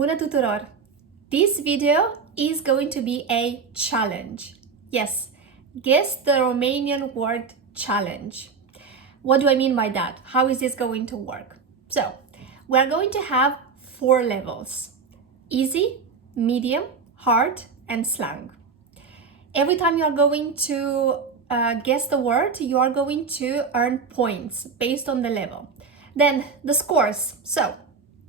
Bună tuturor! This video is going to be a challenge. Yes, guess the Romanian word challenge. What do I mean by that? How is this going to work? So, we are going to have 4 levels: easy, medium, hard, and slang. Every time you are going to guess the word, you are going to earn points based on the level. Then the scores. So,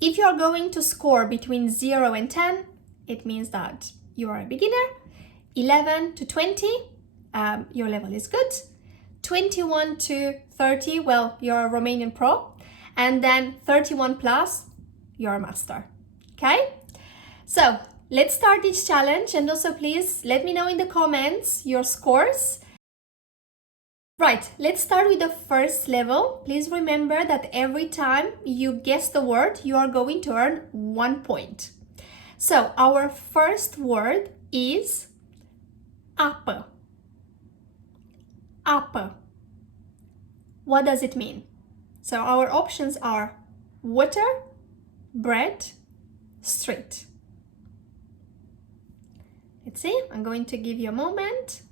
if you are going to score between 0 and 10, it means that you are a beginner. 11 to 20, your level is good. 21 to 30, well, you're a Romanian Pro. And then 31 plus, you're a Master. Okay? So, let's start this challenge, and also please let me know in the comments your scores. Right, let's start with the first level. Please remember that every time you guess the word, you are going to earn 1 point. So, our first word is apă. Apă. What does it mean? So, our options are water, bread, street. Let's see, I'm going to give you a moment.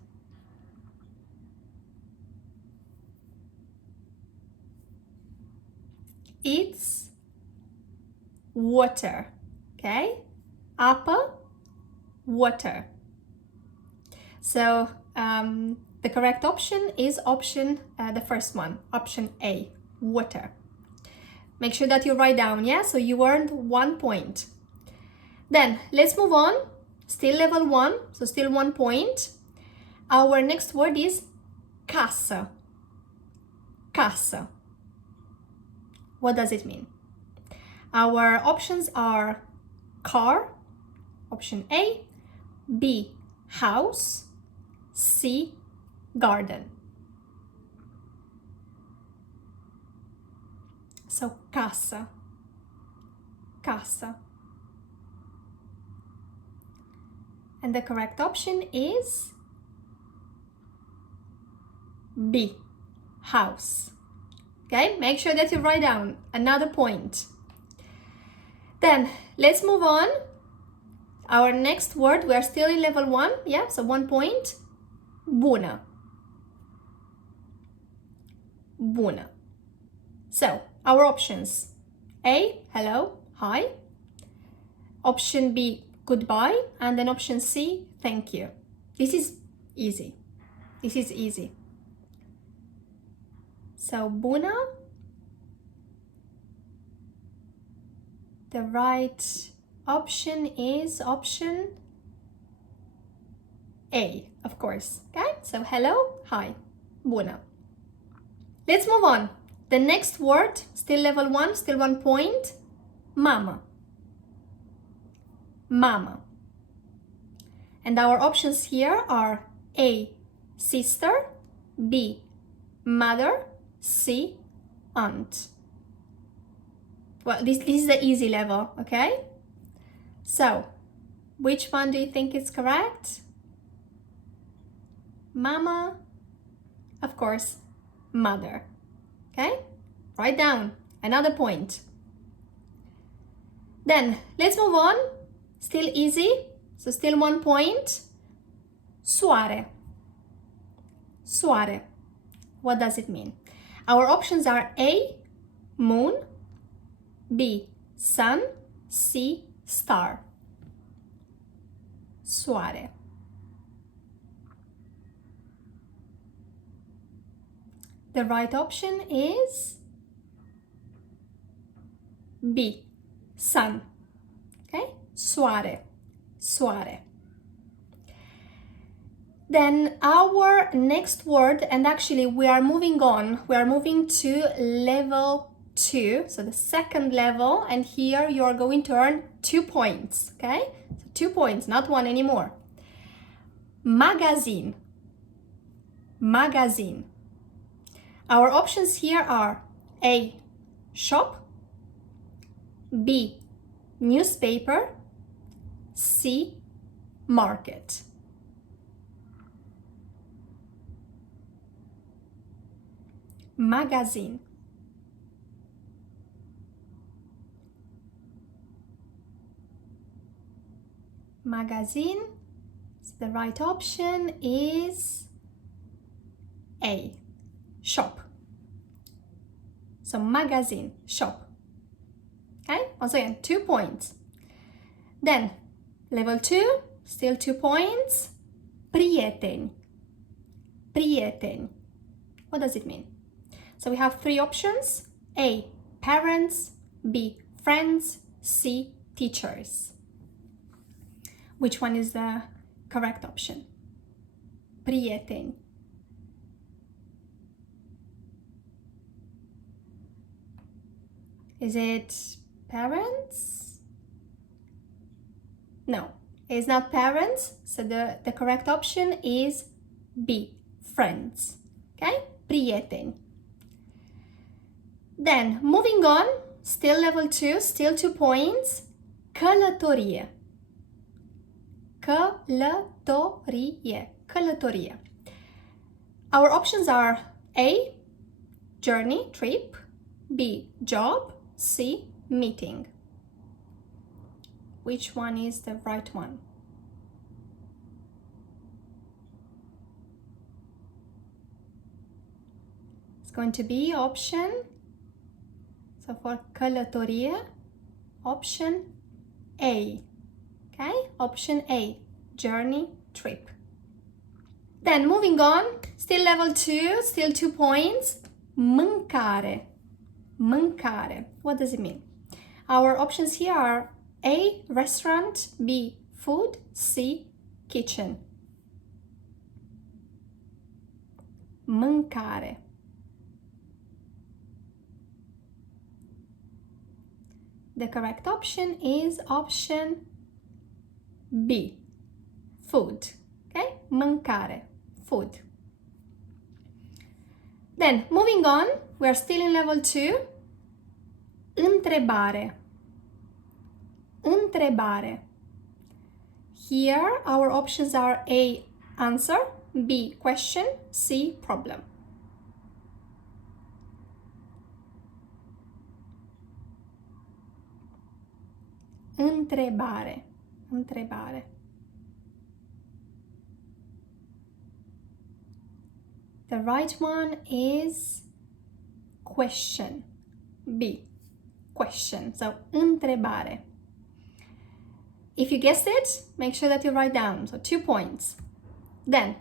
It's water, okay? Apă, water. So the correct option is the first one, option A, water. Make sure that you write down, yeah? So you earned 1 point. Then let's move on. Still level 1, so still 1 point. Our next word is casă. Casă. What does it mean? Our options are car, option A, B, house, C, garden. So, casă, casă. And the correct option is B, house. Okay, make sure that you write down another point. Then let's move on. Our next word, we are still in level 1, yeah, so 1 point. Bună. Bună. So, our options: A, hello, hi. Option B, goodbye. And then option C, thank you. This is easy. This is easy. So, bună. The right option is option A, of course. Okay, so hello, hi, bună. Let's move on. The next word, still level 1, still 1 point. Mamă. Mamă. And our options here are A, sister, B, mother, C, aunt. Well, this is the easy level, okay? So, which one do you think is correct? Mama? Of course, mother. Okay? Write down another point. Then, let's move on. Still easy, so still 1 point. Soare. Soare. What does it mean? Our options are A, moon, B, sun, C, star. Soare. The right option is B, sun. Okay? Soare. Soare. Then our next word, and actually we are moving on, we are moving to level 2, so the second level, and here you are going to earn 2 points, okay? So 2 points, not 1 anymore. Magazine. Magazine. Our options here are A, shop, B, newspaper, C, market. Magazine. magazine. So the right option is A, shop. So magazine, shop. Okay, once again, 2 points. Then, level 2, still 2 points. Prieteni. Prieteni. What does it mean? So we have 3 options. A, parents. B, friends. C, teachers. Which one is the correct option? Prieteni. Is it parents? No, it's not parents. So the correct option is B, friends. Okay, prieteni. Then, moving on, still level 2, still 2 points. Călătorie. Călătorie. Călătorie. Our options are A, journey, trip. B, job. C, meeting. Which one is the right one? It's going to be option, so for călătorie, option A. Okay, option A, journey, trip. Then moving on, still level 2, still 2 points. Mâncare. Mâncare. What does it mean? Our options here are A, restaurant. B, food. C, kitchen. Mâncare. The correct option is option B, food. Okay, mâncare, food. Then, moving on, we are still in level 2. Întrebare. Întrebare. Here, our options are A, answer. B, question. C, problem. Întrebare. Întrebare. The right one is question. B, question. So, întrebare. If you guessed it, make sure that you write down. So, 2 points. Then,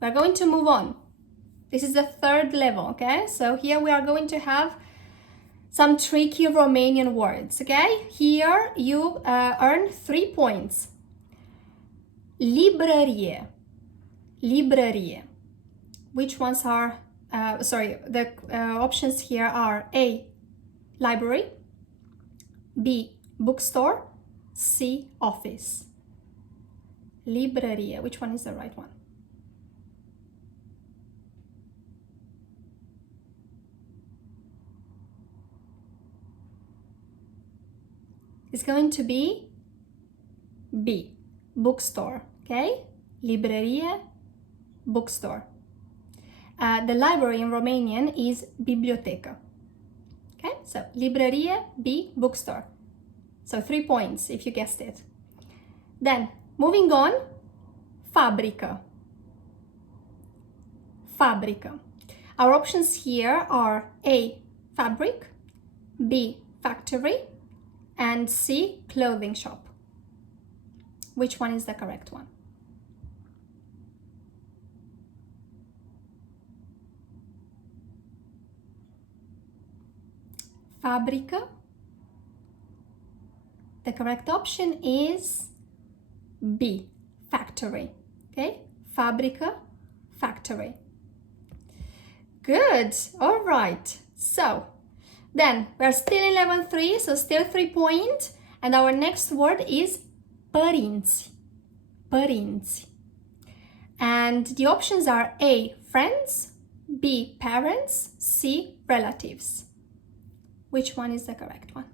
we're going to move on. This is the 3rd level, okay? So, here we are going to have some tricky Romanian words, okay? Here you earn 3 points. Librărie. Librărie. Which ones are, the options here are A, library. B, bookstore. C, office. Librărie. Which one is the right one? It's going to be B, bookstore, okay? Librărie, bookstore. The library in Romanian is bibliotecă. Okay, so librărie, B, bookstore. So 3 points if you guessed it. Then, moving on, fabrică. Fabrică. Our options here are A, fabric. B, factory. And C, clothing shop. Which one is the correct one? Fabrică. The correct option is B, factory. Okay, fabrică, factory. Good, all right. So, then we're still in level 3, so still 3 points. And our next word is părinți. Părinți. And the options are A, friends. B, parents. C, relatives. Which one is the correct one?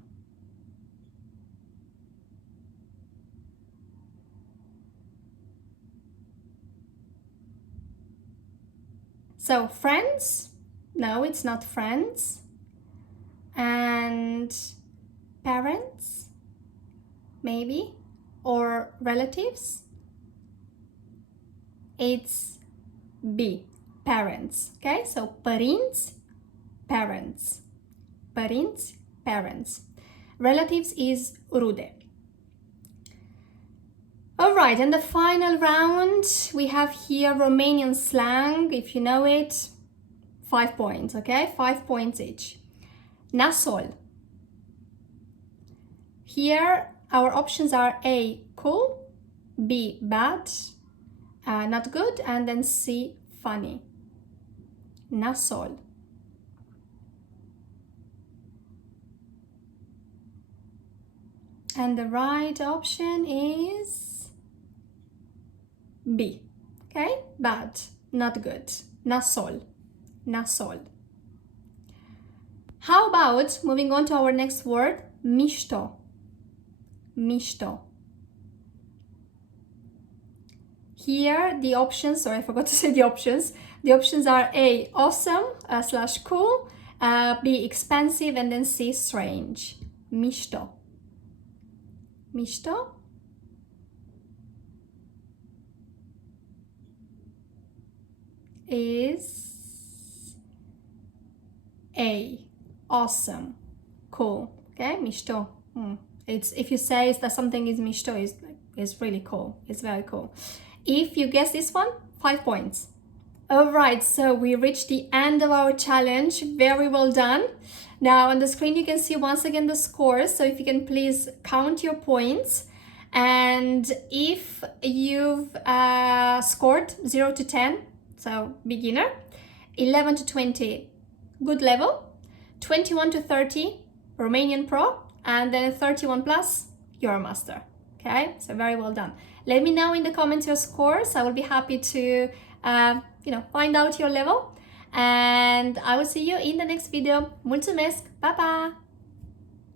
So friends, no, it's not friends. And parents, maybe, or relatives? It's B, parents. Okay, so părinți, parents. Părinți, parents. Relatives is rude. Alright, and the final round, we have here Romanian slang. If you know it, 5 points, okay? 5 points each. Nasol. Here, our options are A, cool, B, bad, not good, and then C, funny. Nasol. And the right option is B. Okay, bad, not good. Nasol. Nasol. How about moving on to our next word, mișto. Mișto. Here the options, sorry, I forgot to say the options. The options are A, awesome / cool, B, expensive, and then C, strange. Mișto. Mișto. Is A, awesome, cool. Okay, mișto. It's, if you say that something is mișto, it's really cool. It's very cool. If you guess this one, 5 points. Alright, so we reached the end of our challenge. Very well done. Now on the screen you can see once again the scores, so if you can please count your points, and if you've scored 0 to 10, so beginner, 11 to 20, good level, 21 to 30, Romanian Pro, and then 31 plus, you're a master. Okay, so very well done. Let me know in the comments your scores. I will be happy to find out your level, and I will see you in the next video. Mulțumesc! Pa, pa!